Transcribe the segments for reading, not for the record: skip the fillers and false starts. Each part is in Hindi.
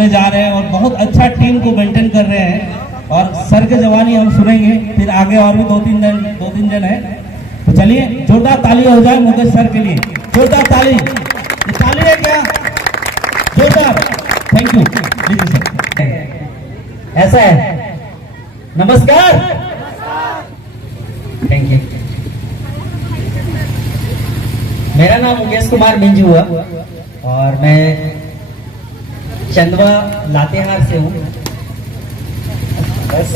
करने जा रहे हैं और बहुत अच्छा टीम को मेंटेन कर रहे हैं। और सर के जवानी हम सुनेंगे, फिर आगे और भी दो तीन जन है। तो चलिए जोरदार ताली हो जाए मुकेश सर के लिए, जोरदार ताली। ये ताली है क्या? जोरदार। Thank you sir. ऐसा है। नमस्कार। Thank you. मेरा नाम मुकेश कुमार मिंजू हुआ और मैं चंदवा लातेहार से हूँ। बस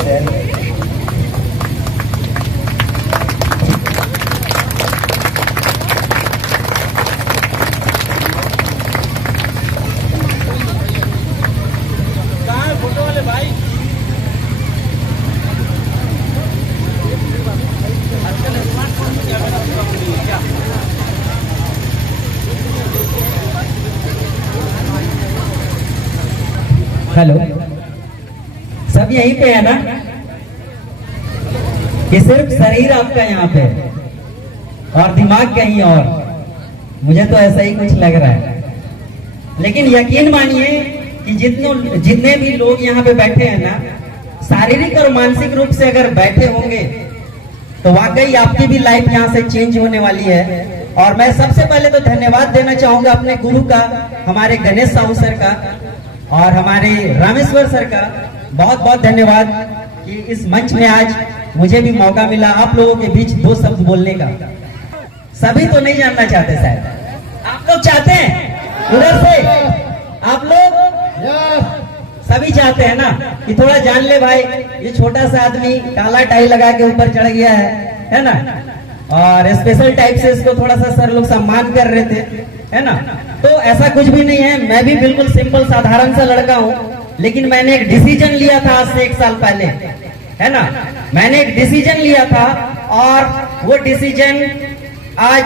फोटो वाले भाई हेलो, सब यहीं पे है ना? कि सिर्फ शरीर आपका यहाँ पे और दिमाग कहीं और? मुझे तो ऐसा ही कुछ लग रहा है। लेकिन यकीन मानिए कि जितने भी लोग यहाँ पे बैठे हैं ना, शारीरिक और मानसिक रूप से अगर बैठे होंगे तो वाकई आपकी भी लाइफ यहाँ से चेंज होने वाली है। और मैं सबसे पहले तो धन्यवाद देना चाहूंगा अपने गुरु का, हमारे गणेश साहू सर का और हमारे रामेश्वर सर का। बहुत बहुत धन्यवाद कि इस मंच में आज मुझे भी मौका मिला आप लोगों के बीच दो शब्द बोलने का। सभी तो नहीं जानना चाहते शायद, आप लोग चाहते हैं? उधर से आप लोग सभी चाहते हैं ना कि थोड़ा जान ले भाई, ये छोटा सा आदमी काला टाई लगा के ऊपर चढ़ गया है ना? और स्पेशल टाइप से इसको थोड़ा सा सर लोग सम्मान कर रहे थे, है ना? तो ऐसा कुछ भी नहीं है, मैं भी बिल्कुल सिंपल साधारण सा लड़का हूँ। लेकिन मैंने एक डिसीजन लिया था आज से 1 साल पहले, है ना? मैंने एक डिसीजन लिया था और वो डिसीजन आज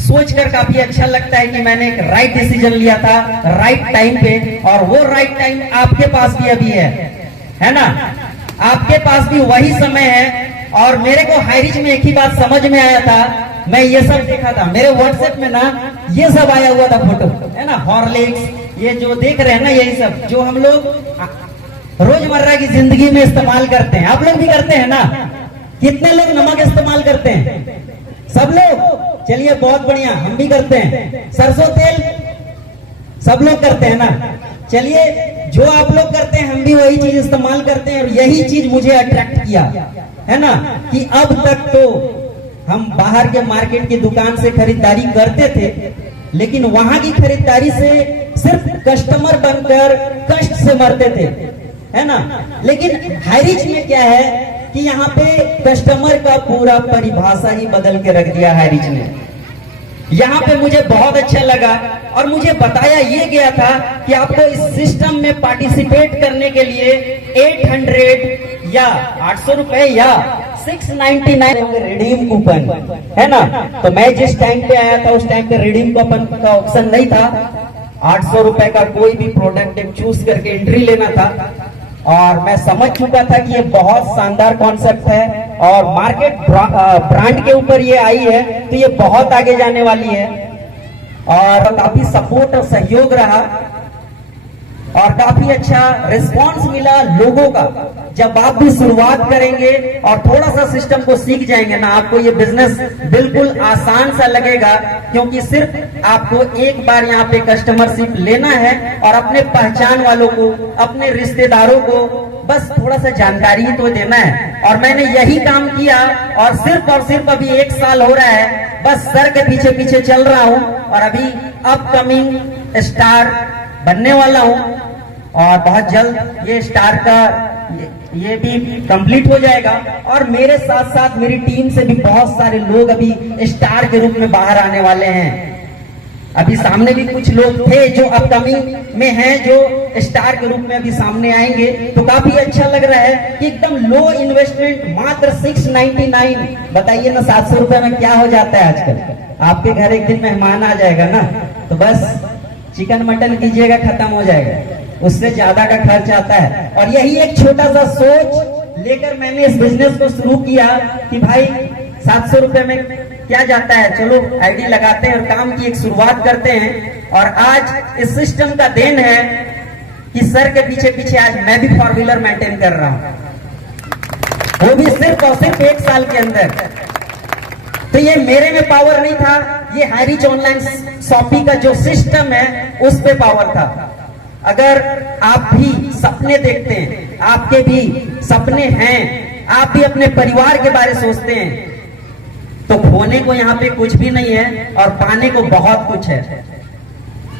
सोचकर काफी अच्छा लगता है कि मैंने एक राइट डिसीजन लिया था राइट टाइम पे। और वो राइट टाइम आपके पास भी अभी है ना? आपके पास भी वही समय है। और मेरे को हाईरिच में एक ही बात समझ में आया था, मैं ये सब देखा था मेरे व्हाट्सएप में ना, ये सब आया हुआ था फोटो, है ना? हॉर्लिक्स, ये जो देख रहे हैं ना, यही सब जो हम लोग रोजमर्रा की जिंदगी में इस्तेमाल करते हैं। आप लोग भी करते हैं ना? कितने लोग नमक इस्तेमाल करते हैं? सब लोग? चलिए बहुत बढ़िया, हम भी करते हैं। सरसों तेल सब लोग करते हैं ना? चलिए जो आप लोग करते हैं हम भी वही चीज इस्तेमाल करते हैं। और यही चीज मुझे अट्रैक्ट किया, है ना? कि अब तक तो हम बाहर के मार्केट की दुकान से खरीदारी करते थे, लेकिन वहां की खरीदारी से सिर्फ कस्टमर बनकर कष्ट से मरते थे, है ना? लेकिन हाईरिच में क्या है कि यहाँ पे कस्टमर का पूरा परिभाषा ही बदल के रख दिया हाईरिच ने। यहाँ पे मुझे बहुत अच्छा लगा और मुझे बताया ये गया था कि आपको इस सिस्टम में पार्टिसिपेट करने के लिए 800 या 800 रुपए या 699 रिडीम कूपन, है ना? तो मैं जिस टाइम पे आया था उस टाइम पे रिडीम कूपन का ऑप्शन नहीं था। 800 रुपए का कोई भी प्रोडक्ट चूज करके एंट्री लेना था। और मैं समझ चुका था कि ये बहुत शानदार कॉन्सेप्ट है और मार्केट ब्रांड के ऊपर ये आई है तो ये बहुत आगे जाने वाली है। और काफी सपोर्ट और सहयोग रहा और काफी अच्छा रिस्पांस मिला लोगों का। जब आप भी शुरुआत करेंगे और थोड़ा सा सिस्टम को सीख जाएंगे ना, आपको ये बिजनेस बिल्कुल आसान सा लगेगा। क्योंकि सिर्फ आपको एक बार यहाँ पे कस्टमरशिप लेना है और अपने पहचान वालों को, अपने रिश्तेदारों को बस थोड़ा सा जानकारी ही तो देना है। और मैंने यही काम किया और सिर्फ अभी 1 साल हो रहा है, बस सर के पीछे पीछे चल रहा हूँ और अभी अपकमिंग स्टार बनने वाला हूँ। और बहुत जल्द ये स्टार का ये भी कंप्लीट हो जाएगा। और मेरे साथ साथ मेरी टीम से भी बहुत सारे लोग अभी स्टार के रूप में बाहर आने वाले हैं। अभी सामने भी कुछ लोग थे जो अपकमिंग में हैं, जो स्टार के रूप में अभी सामने आएंगे। तो काफी अच्छा लग रहा है कि एकदम लो इन्वेस्टमेंट, मात्र 699। बताइए ना 700 रुपए में क्या हो जाता है आजकल? आपके घर एक दिन मेहमान आ जाएगा ना, तो बस चिकन मटन कीजिएगा, खत्म हो जाएगा। उससे ज्यादा का खर्च आता है। और यही एक छोटा सा सोच लेकर मैंने इस बिजनेस को शुरू किया कि भाई 700 रुपए में क्या जाता है, चलो आईडी लगाते हैं और काम की एक शुरुआत करते हैं। और आज इस सिस्टम का देन है कि सर के पीछे पीछे आज मैं भी 4 व्हीलर मेंटेन कर रहा हूं, वो भी सिर्फ और सिर्फ 1 साल के अंदर। तो ये मेरे में पावर नहीं था, ये हाईरीच ऑनलाइन शॉपिंग का जो सिस्टम है उस पे पावर था। अगर आप भी सपने देखते हैं, आपके भी सपने हैं, आप भी अपने परिवार के बारे सोचते हैं, तो खोने को यहाँ पे कुछ भी नहीं है और पाने को बहुत कुछ है।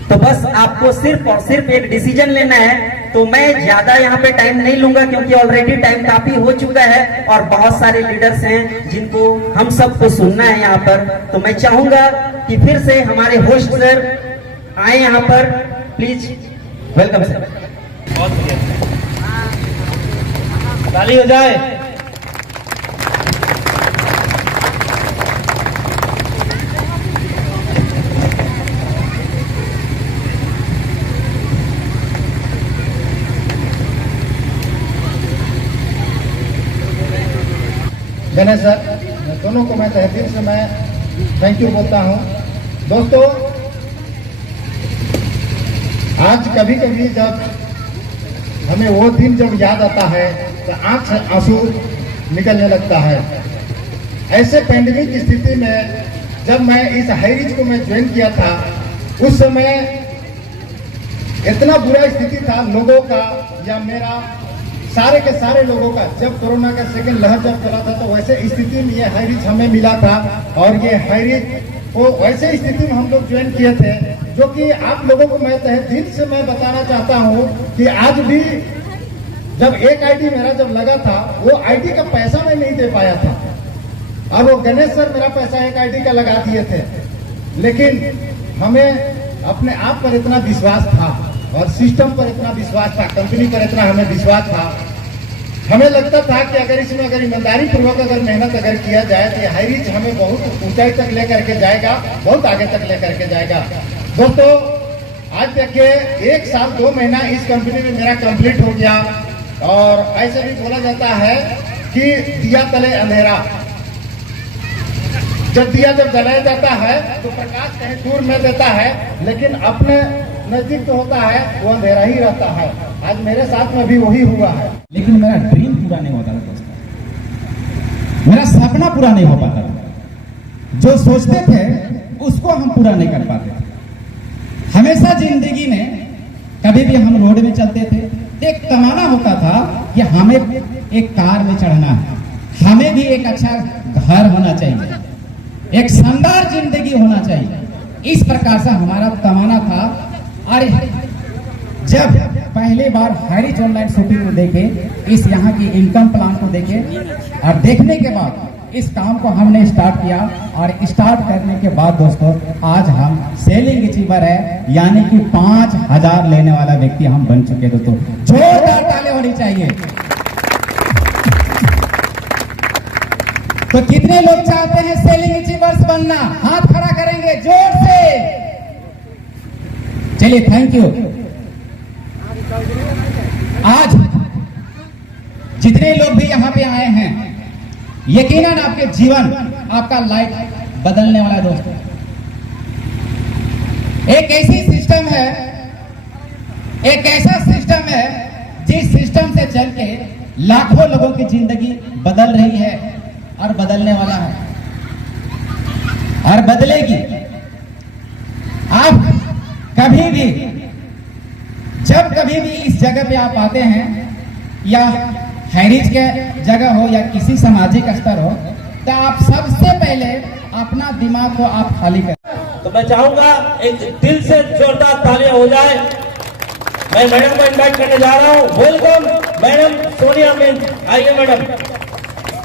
तो बस आपको सिर्फ और सिर्फ एक डिसीजन लेना है। तो मैं ज्यादा यहाँ पे टाइम नहीं लूंगा क्योंकि ऑलरेडी टाइम काफी हो चुका है और बहुत सारे लीडर्स हैं जिनको हम सबको सुनना है यहाँ पर। तो मैं चाहूंगा कि फिर से हमारे होस्ट सर आए यहाँ पर, प्लीज वेलकम सर। बहुत बढ़िया, ताली हो जाए। गणेश सर, दोनों को मैं तहे दिल से मैं थैंक यू बोलता हूं। दोस्तों, आज कभी कभी जब हमें वो दिन जब याद आता है तो आंख से आंसू निकलने लगता है। ऐसे पैंडेमिक की स्थिति में जब मैं इस हाईरीच को मैं ज्वाइन किया था, उस समय इतना बुरा स्थिति था लोगों का या मेरा सारे के सारे लोगों का। जब कोरोना का सेकेंड लहर जब चला था तो वैसे स्थिति में ये हाईरीच हमें मिला था और ये हाईरीच को वैसे स्थिति में हम लोग ज्वाइन किए थे, जो कि आप लोगों को मैं तहे दिल से मैं बताना चाहता हूं कि आज भी जब एक आईडी मेरा जब लगा था, वो आईडी का पैसा मैं नहीं दे पाया था। अब वो गणेश सर मेरा पैसा एक आईडी का लगा दिए थे, लेकिन हमें अपने आप पर इतना विश्वास था और सिस्टम पर इतना विश्वास था, कंपनी पर इतना हमें विश्वास था। हमें लगता था कि अगर इसमें अगर ईमानदारी पूर्वक अगर मेहनत अगर किया जाए तो हाईरीच हमें बहुत ऊंचाई तक लेकर के जाएगा, बहुत आगे तक लेकर के जाएगा। दोस्तों, आज देखिए 1 साल 2 महीना इस कंपनी में मेरा कंप्लीट हो गया और ऐसे भी बोला जाता है कि दिया तले अंधेरा। जब दिया जब जलाया जाता है तो प्रकाश कहीं दूर में देता है, लेकिन अपने नजदीक तो होता है वो अंधेरा ही रहता है। आज मेरे साथ में भी वही हुआ है। लेकिन मेरा ड्रीम पूरा नहीं होता था दोस्तों, मेरा सपना पूरा नहीं हो पाता था। जो सोचते थे उसको हम पूरा नहीं कर पाते थे। हमेशा जिंदगी में कभी भी हम रोड में चलते थे, एक तमन्ना होता था कि हमें एक कार में चढ़ना है, हमें भी एक अच्छा घर होना चाहिए, एक शानदार जिंदगी होना चाहिए। इस प्रकार से हमारा तमन्ना था। और जब पहली बार हाईरीच ऑनलाइन शॉपिंग को देखे, इस यहाँ की इनकम प्लान को देखे और देखने के बाद इस काम को हमने स्टार्ट किया और स्टार्ट करने के बाद दोस्तों आज हम सेलिंग अचीवर है, यानी कि 5000 लेने वाला व्यक्ति हम बन चुके हैं। दोस्तों जोरदार ताली होनी चाहिए। तो कितने लोग चाहते हैं सेलिंग अचीवर्स बनना? हाथ खड़ा करेंगे जोर से। चलिए, थैंक यू। आज जितने लोग भी यहाँ पे आए हैं, यकीनन आपके जीवन, आपका लाइफ बदलने वाला है दोस्तों। एक ऐसी सिस्टम है, एक ऐसा सिस्टम है जिस सिस्टम से चल के लाखों लोगों की जिंदगी बदल रही है और बदलने वाला है और बदलेगी। आप कभी भी जब कभी भी इस जगह पे आप आते हैं, या हाईरीच के जगह हो या किसी सामाजिक स्तर हो, तो आप सबसे पहले अपना दिमाग को आप खाली करें। तो मैं चाहूंगा एक दिल से जोरदार तालियां हो जाए। मैं मैडम को इनवाइट करने जा रहा हूं। वेलकम मैडम सोनिया मिंज, आइए मैडम।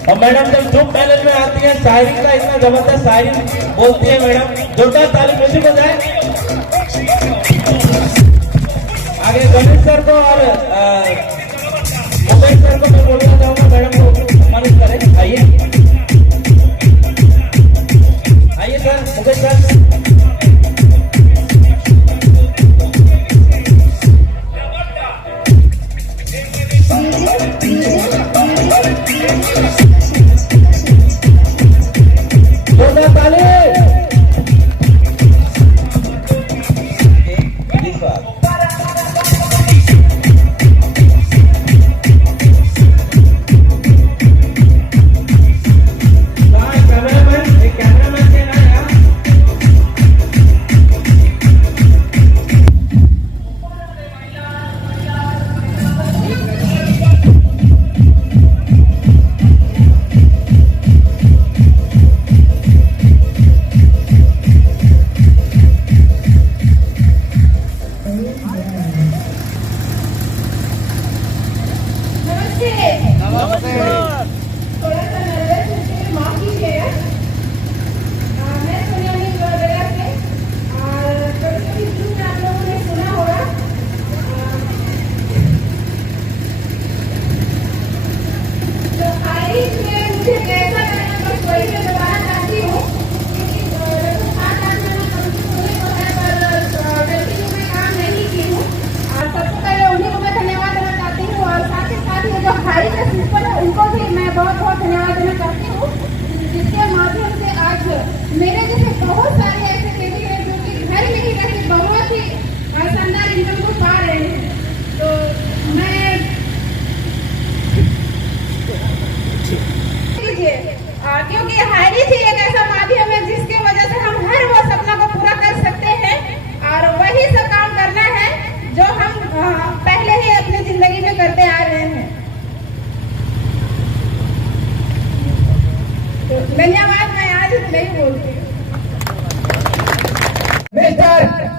और मैडम जब ग्रुप मैनेज में आती है, शायरी का इतना जबरदस्त शायरी बोलती है मैडम। जोरदार ताली म्यूजिक हो जाए। आगे गणेश सर को और मुकेश सर को मैं बोलना चाहूंगा, मैडम को सम्मानित करें। आइए आइए sir, Mukesh sir.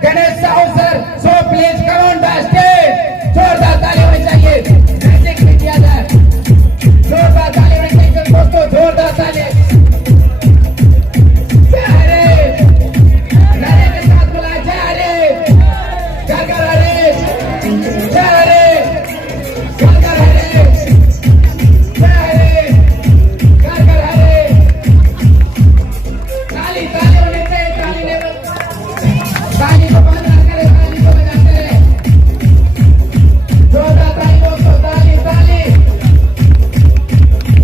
Ganesh Sahu sir, so please come on the stage. जोरदार ताली होनी चाहिए, मैजिक भी किया जाए। जोरदार ताली होनी चाहिए दोस्तों, जोरदार ताली। जय हरे, नारे के साथ बोला जय हरे, घर घर हरे, जय हरे, घर घर हरे, जय हरे, घर घर हरे। ताली ताली होनी चाहिए, ताली नहीं ताली को बंद ना करें, ताली को बजाते रहे। जोरदार ताली दोस्तों, ताली ताली।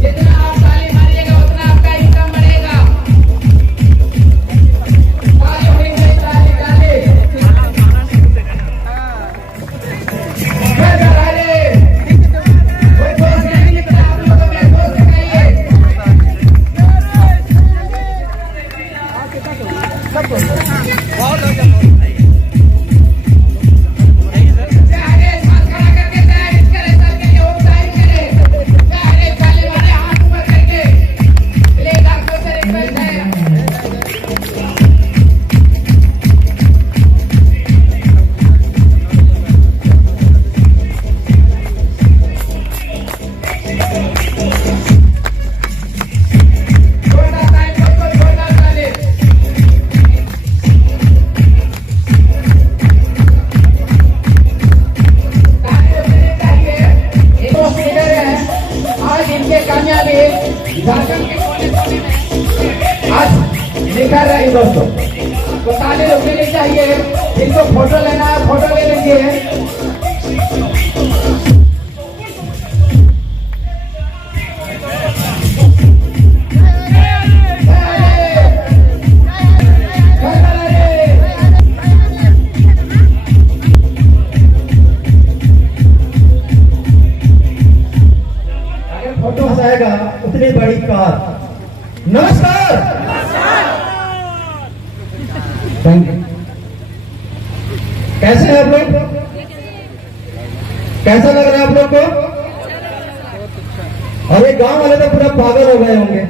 जितना आप ताली मारिएगा उतना आपका इनकम बढ़ेगा। ताली होनी चाहिए, ताली ताली। घर घर हरे। कोई दोस्त नहीं निकला आप लोगों में, दोस्त दिखाइए। जय हरे, हाथ खड़ा करके तैयारी करें, सर के लिए उत्साहित करें। जय हरे, ताली मारे, हाथ ऊपर करके। प्लीज आपको से रिक्वेस्ट है। जोरदार ताली दोस्तों, जोरदार ताली। दोस्त लीडर हैं, आज इनके कामयाबी झारखंड के कोने कोने में आज निखर रही दोस्तों। तो ताली रुकनी चाहिए, जिनको फोटो लेना है फोटो ले लीजिए। अगर फोटो आएगा उतनी बड़ी कार। नमस्कार। Thank you. कैसे हैं आप लोग? कैसा लग रहा है आप लोग को? और ये गांव वाले तो पूरा पागल हो गए होंगे,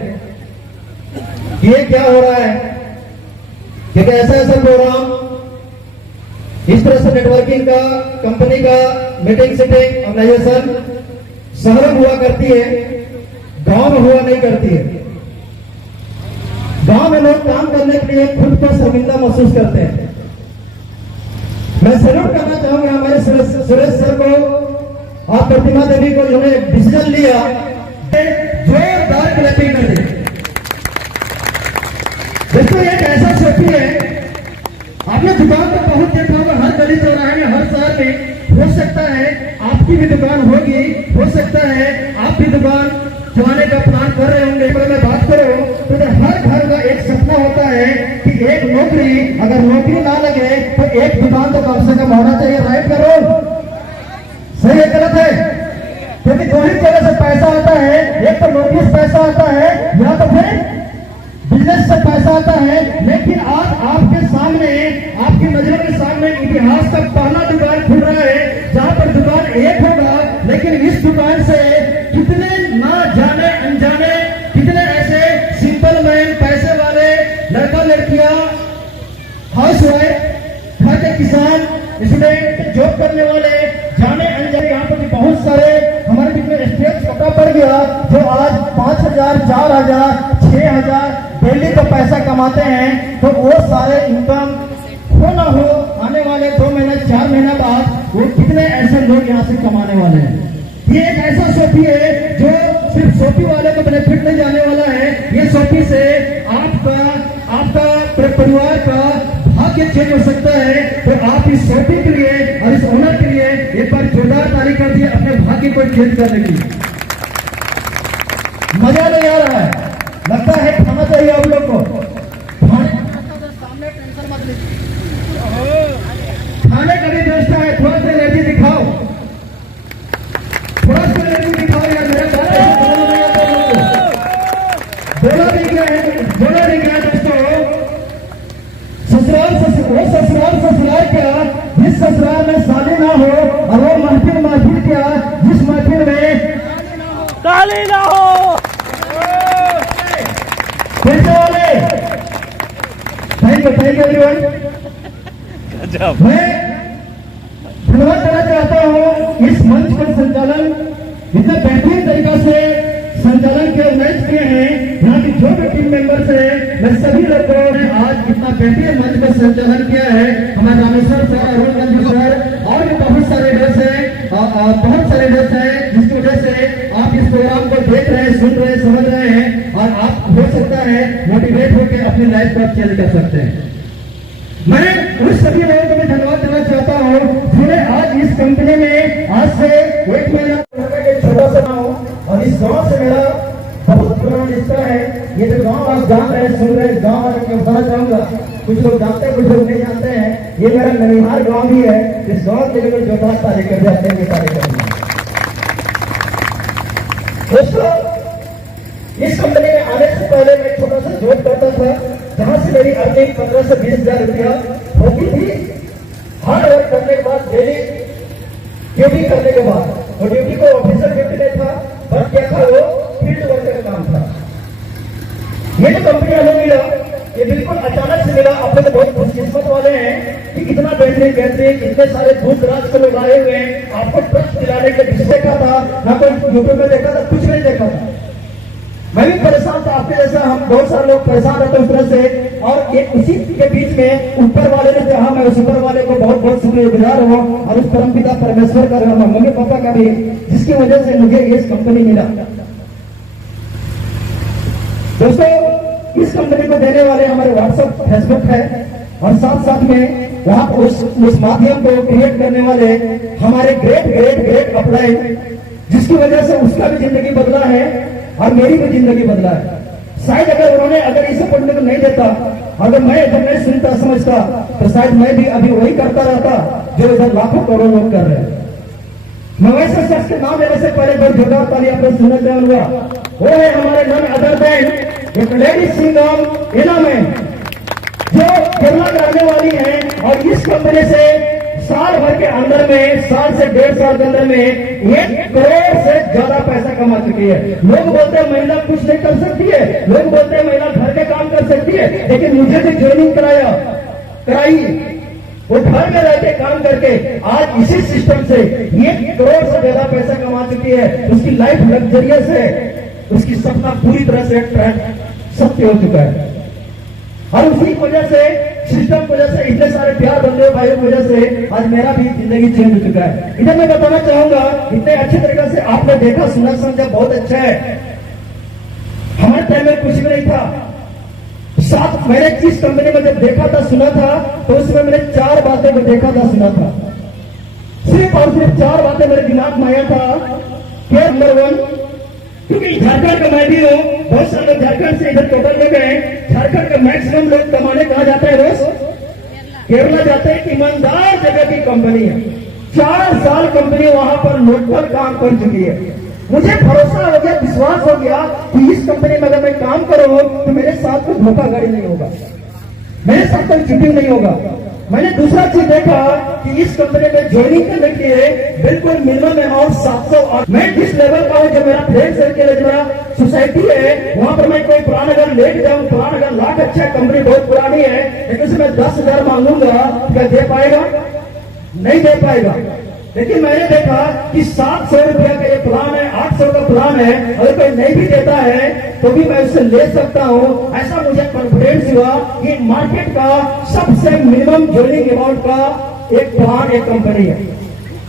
ये क्या हो रहा है? क्योंकि ऐसा ऐसा प्रोग्राम इस तरह से नेटवर्किंग का, कंपनी का मीटिंग सिटिंग ऑर्गेनाइजेशन शहरों में हुआ करती है, गांव में हुआ नहीं करती है। गांव में लोग काम करने के लिए खुद को शर्मिंदा महसूस करते हैं। मैं सैल्यूट करना चाहूंगा हमारे सुरेश सर को और प्रतिमा देवी को, जिन्होंने डिसीजन लिया, जोरदार क्लैपिंग कर दी। दोस्तों एक ऐसा शोपी है, आपने दुकान तो बहुत देखा होगा हर गली चौराहे में, हर शहर में। हो सकता है आपकी भी दुकान होगी, हो सकता है आप भी दुकान चलाने का प्लान कर रहे होंगे। अगर मैं बात करूं तो हर घर का एक सपना होता है कि एक नौकरी, अगर नौकरी ना लगे तो एक दुकान तो कम से कम होना चाहिए। राइट करो, सही है गलत है? क्योंकि दो ही तरह से पैसा आता है, एक तो नौकरी से पैसा आता है या तो फिर बिजनेस से पैसा आता है। लेकिन आज आपके सामने, आपकी नजरों के सामने इतिहास का पहला दुकान खुल रहा है, जहां पर दुकान एक होगा, लेकिन इस दुकान से कितने ना जाने अनजाने, कितने ऐसे सिंपल मैन, पैसे वाले लड़का लड़कियां, हाउस वाइफ, घर के किसान, स्टूडेंट, जॉब करने वाले, जाने अनजाने यहाँ पर बहुत सारे हमारे बीच में स्टेज छोटा पड़ गया, जो आज 5,000, 4,000, 6,000 डेली का पैसा कमाते हैं। तो वो सारे इनकम हो ना हो, आने वाले 2 महीने 4 महीने बाद वो कितने ऐसे लोग यहाँ से कमाने वाले हैं। ये एक ऐसा शोपी है जो सिर्फ शोपी वाले को बेनिफिट नहीं जाने वाला है। ये शोपी से आपका परिवार का भाग्य चेंज हो सकता है। तो आप इस शोपी के लिए और इस ओनर के लिए एक बार जोरदार ताली कर दिए अपने भाग्य को चेंज करने की। मजा नहीं आ रहा है, लगता है खाना चाहिए आप लोग को। सामने टेंशन मत लीजिए, खाने का भी व्यवस्था है। थोड़ा सा एनर्जी दिखाओ, थोड़ा सा एनर्जी दिखाओ यार। मेरे बोला नहीं गया दोस्तों। ससुराल क्या, जिस ससुराल में शादी ना हो, और वो महफिल क्या, जिस महफिल में ताली ना हो। Thank you everyone. मैं धन्यवाद देना चाहता हूँ इस मंच का संचालन इतने बेहतरीन तरीका से संचालन के मैच किए हैं। यहाँ की जो भी टीम मेंबर्स है, मैं सभी लोगों ने आज इतना बेहतरीन मंच का संचालन किया है। हमारे रामेश्वर सर, अरुण गांधी सर और भी बहुत सारे लीडर्स हैं, बहुत सारे लीडर्स हैं जिसकी वजह से आप इस प्रोग्राम को देख रहे हैं, सुन रहे हैं, समझ रहे हैं और आप हो सकता है मोटिवेट होकर अपनी लाइफ को चेंज कर सकते हैं। मैं उन सभी लोगों को भी धन्यवाद देना चाहता हूँ जिन्होंने आज इस कंपनी में आज से 1 महीना छोटा सा गाँव और इस गाँव से मेरा बहुत पुराना रिश्ता है। ये जो गाँव आप जान रहे हैं, सुन रहे हैं, गाँव वाले को बताना चाहूंगा, कुछ लोग जानते हैं, कुछ लोग नहीं जानते हैं। ये मेरा ननिहाल गाँव भी है। इस गाँव के लिए जो 10 तारीख कर जाते हैं, ये कार्यक्रम दोस्तों, इस कंपनी में आने से पहले मैं छोटा सा जॉब करता था जहां से मेरी अर्निंग 15 से 20 हजार रुपया होती थी। हार्ड वर्क करने के बाद, डेली ड्यूटी करने के बाद, वो ड्यूटी को ऑफिसर ड्यूटी नहीं था, बट क्या था, वो फील्ड वर्क का काम था। ये जो कंपनी हमें मिला, ये बिल्कुल अचानक से मिला। आप लोग बहुत खुशकिस्मत वाले हैं कि कितना बेहतरीन इतने सारे दूर दराज के लोग आए हुए हैं। आपको ट्रस्ट दिलाने के पीछे देखा था, ना कोई यूट्यूब में देखा था, कुछ नहीं देखा था। मैं भी परेशान था, आपके जैसा हम बहुत सारे लोग परेशान रहते हैं उस तरह से। और एक उसी के बीच में ऊपर वाले ने कहा, मैं उस ऊपर वाले को बहुत बहुत शुक्रगुजार हूँ और उस परमपिता परमेश्वर का, मम्मी पापा का भी, जिसकी वजह से मुझे ये कंपनी मिला। दोस्तों, इस कंपनी को देने वाले हमारे व्हाट्सएप, फेसबुक है और साथ साथ में वहां उस माध्यम को क्रिएट करने वाले हमारे ग्रेट ग्रेट ग्रेट अपलाइन, जिसकी वजह से उसका भी जिंदगी बदला है और मेरी भी जिंदगी बदला है। शायद अगर इसे पढ़ने को नहीं देता, अगर मैं सुनता समझता, तो शायद मैं भी अभी वही करता रहता जो इधर लाखों करोड़ों लोग कर रहे हैं। मैं वैसे शख्स के नाम लेने से पहले बहुत जोरदार ताली आप लोग सुनना चाहूंगा। वो है हमारे नन अदर देन एक लेडी सिंगर इनाम जो केरला करने वाली है और इस कंपनी से साल भर के अंदर में, साल से 1.5 साल के अंदर में 1 करोड़ से ज्यादा पैसा कमा चुकी है। लोग बोलते हैं महिला कुछ नहीं कर सकती है, लोग बोलते हैं महिला घर के काम कर सकती है, लेकिन मुझे जो ज्वाइनिंग कराई वो घर में रहते काम करके आज इसी सिस्टम से 1 करोड़ से ज्यादा पैसा कमा चुकी है। उसकी लाइफ लग्जरियस है, उसकी सपना पूरी तरह से सत्य हो चुका है और उसी वजह से, सिस्टम की वजह से, इतने सारे प्यार बंधु भाइयों की वजह से आज मेरा भी जिंदगी चेंज हो चुका है। इधर मैं बताना चाहूंगा, इतने अच्छे तरीके से आपने देखा, सुना, समझा, बहुत अच्छा है। हमारे टाइम में कुछ भी नहीं था। साथ मैंने जिस कंपनी में जब देखा था, सुना था, तो उसमें मैंने 4 बातें को देखा था, सुना था। सिर्फ और सिर्फ 4 बातें मेरे दिमाग में आया था। केयर नंबर 1, क्योंकि झारखंड का मैं भी हूँ, बहुत सारे लोग झारखंड से इधर टोटल में गए। झारखंड का मैक्सिमम लोग कमाने कहाँ जाते हैं रोज? केरला जाते हैं। ईमानदार जगह की कंपनी है, 4 साल कंपनी वहां पर लोकल काम कर चुकी है। मुझे भरोसा हो गया, विश्वास हो गया कि इस कंपनी में अगर मैं काम करूँ तो मेरे साथ कोई धोखाधड़ी नहीं होगा, मेरे साथ कोई चीटिंग नहीं होगा। मैंने दूसरा चीज देखा कि इस कंपनी में ज्वाइनिंग करने के लिए बिल्कुल मिनिमम अमाउंट 700। और मैं जिस लेवल का हूँ, जो मेरा फ्रेंड सर्किल है, जो मेरा सोसाइटी है, वहां पर मैं कोई पुरान अगर लेट जाऊं, पुरान अगर लाख अच्छा कंपनी बहुत पुरानी है, लेकिन उसमें 10,000 मांगूंगा, क्या दे पाएगा? नहीं दे पाएगा। लेकिन मैंने देखा कि 700 रुपया का ये प्लान है, 800 का प्लान है, अगर कोई नहीं भी देता है तो भी मैं उससे ले सकता हूं। ऐसा मुझे कॉन्फिडेंस हुआ कि मार्केट का सबसे मिनिमम ज्वाइनिंग अमाउंट का एक प्लान, एक कंपनी है।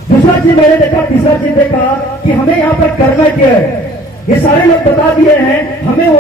दूसरा चीज मैंने देखा, तीसरा चीज देखा कि हमें यहाँ पर करना क्या है। ये सारे लोग बता दिए हैं, हमें वो